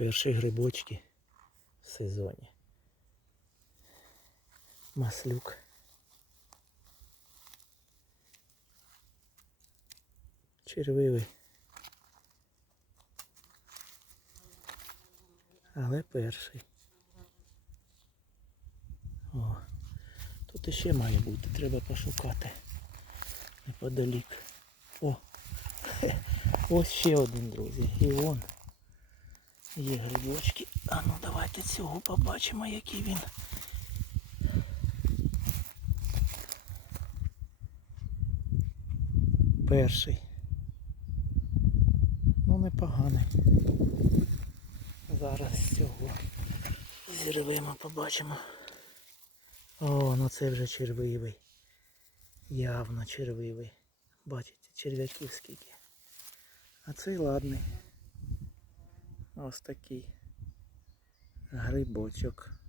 Перші грибочки в сезоні. Маслюк. Червивий. Але перший. О, тут іще має бути, треба пошукати. Неподалік. О! Ось ще один, друзі. І вон. Є грибочки. А ну давайте цього побачимо, який він. Перший. Ну непоганий. Зараз цього зірвемо, побачимо. О, ну це вже червивий. Явно червивий. Бачите, черв'яків скільки. А цей ладний. Ось такий грибочок.